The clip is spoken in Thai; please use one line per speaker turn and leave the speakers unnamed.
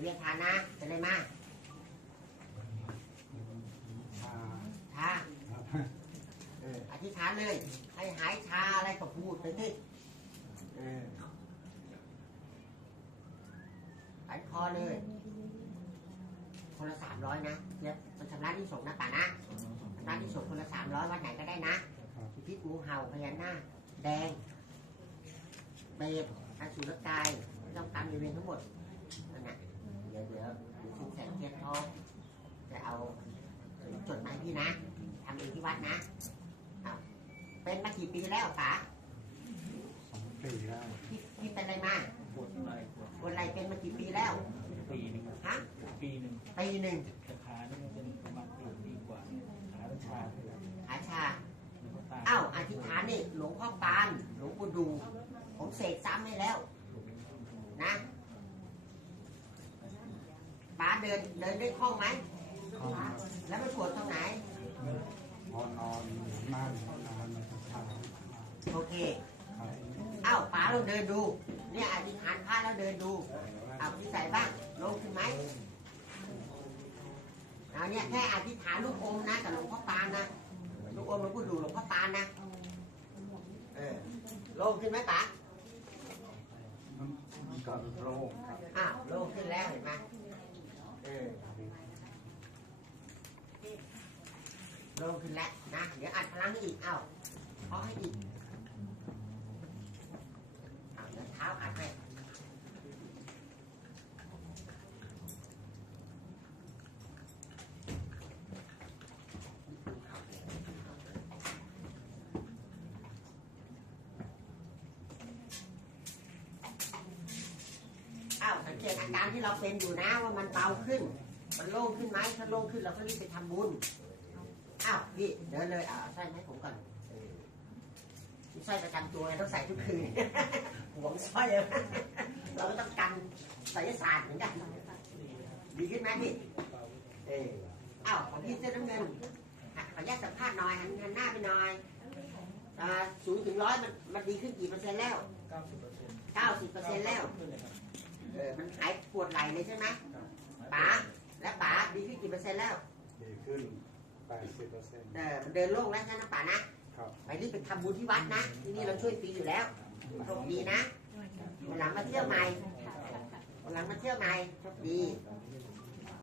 เวียนทานนะเป็นอะไรมา
ชา
ชา
ครับ
เอออธิษฐานเลยให้หายชาอะไรก็พูดไปที่เออหายคอเลย คนละสามร้อยนะเดี๋ยวมันชำระที่ส่งส์นะป่านะชำระที่ส่งส์คนละสามร้อยวัดไหนก็ได้นะครับพิษงูเห่าพญานาคแดงเบสอสุรกายเจ้ากรรมในายเวรทั้งหมดนั่นน่ะ เดี๋ยวเดี๋ยวเดี๋ยวคุณแสงเทียนทองจะเอาจดหมายพี่นะทำเองที่วัดนะอ้าวเป็นมากี่ปีแล้วป๋า
สองปีแล้ว
พี่พี่เป็นอะไรมา
ปวดไหล่ปวด
คนอะไรเป็นมากี่ปีแล้ว
ปีหนึงครับ
ฮะ
ปีหนึ่ง
ปีหนึ่ง
แต่ขานี่มันเป็นประมาณปีปีกว่าขาเป็นชาเลยครับ
หาชา
แล้วก็ตา
เอ้าอธิษฐานนี่หลวงพ่อปานหลวงปู่ดู ผมเสกซ้ำให้แล้ว นะ ป๋าเดินเดินได้คล่องไหม
เข้ามา
แล้วมันปวดตรงไหน
พอนอนนั่งนานมันจะชา
โอเค
ครับ
เอ้าป๋าเราเดินดู เนี่ยอธิษฐานพระแล้วเดินดู เอาที่ใส่บ้างลงขึ้นไหมเอาเนี่ยแค่อธิษฐานลูกอมนะกับหลวงพ่อปานนะลูกอมหลวงปู่ดูหลวงพ่อปานนะเออลงขึ้นไหมป๋า
มันมันก็โล่งครับ
อ้าวโล่งขึ้นแล้วเห็นไหม เออโล่งขึ้นแล้วนะ เดี๋ยวอัดพลังให้อีก เอ้าขอให้อีก เอาเดี๋ยวเท้าอัดให้เอ้าสังเกตอาการที่เราเป็นอยู่นะว่ามันเบาขึ้น มันโล่งขึ้นไหมถ้าโล่งขึ้นเราก็รีบไปทำบุญอ้าวพี่เดินเลยอ่าใส่ไหมผมก่อนเออมีสร้อยประจำตัวไงต้องใส่ทุกคืนหวงสร้อยเราก็ต้องกันไสยศาสตร์เหมือนกันดีขึ้นไหมพี่เอออ้าวของพี่เสื้อน้ำเงินขออนุญาตสัมภาษณ์หน่อยหันหน้าไปหน่อยศูนย์ถึงร้อยมันมันดีขึ้นกี่เปอร์เซ็นต์แล้ว
เก้าสิบเปอร์เซ็นต์
เก้าสิบเปอร์เซ็นต์แล้ว
เลยครับ
เออมันหายปวดไหล่เลยใช่ไหมป๋าและป๋าดีขึ้นกี่เปอร์เซ็นต์แล้ว
ดีขึ้นแปดสิบเปอร์เซ็นต์
เออมันเดินโล่งแล้วใช่ไหมป๋านะ
ครับ
ไปรีบไปทำบุญที่วัดนะ ที่นี่เราช่วยฟรีอยู่แล้วโชคดีนะวันหลังมาเที่ยวใหม่วันหลังมาเที่ยวใหม่โชคดี
ครับ